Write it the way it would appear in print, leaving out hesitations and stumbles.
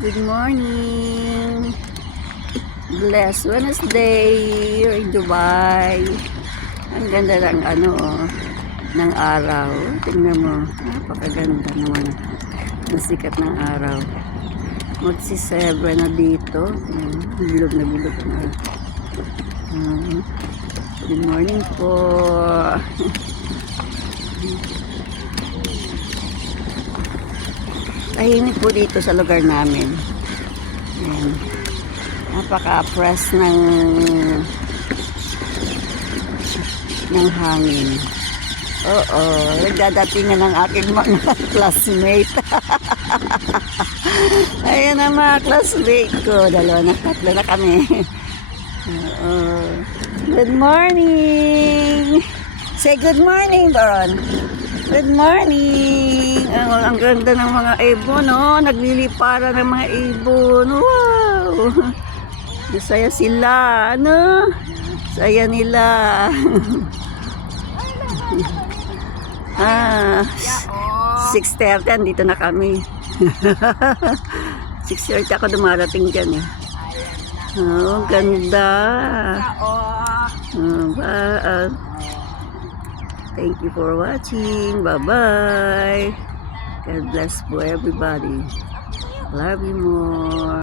Good morning. Blessed Wednesday here in Dubai. Ang ganda ng ng araw. Tingnan mo, napakaganda naman ng sikat ng araw. Magsi-7 na dito. Bilog na bilog na. Good morning po. Tahimik po dito sa lugar namin. Ayan. Napaka-press ng hangin. Oo, nagdadatingan ng aking mga classmate. Ayan ang mga classmate ko. Tatlo na kami. Oo. Good morning! Say good morning, Baron. Good morning! Ang ganda ng mga ibon, no? Nagliliparan ng mga ibon. Wow! Masaya sila, ano? Saya nila. 6:30, dito na kami. 6:30 ako dumarating dyan eh. Oh, ganda. Thank you for watching. Bye-bye. God bless for everybody. Love you more.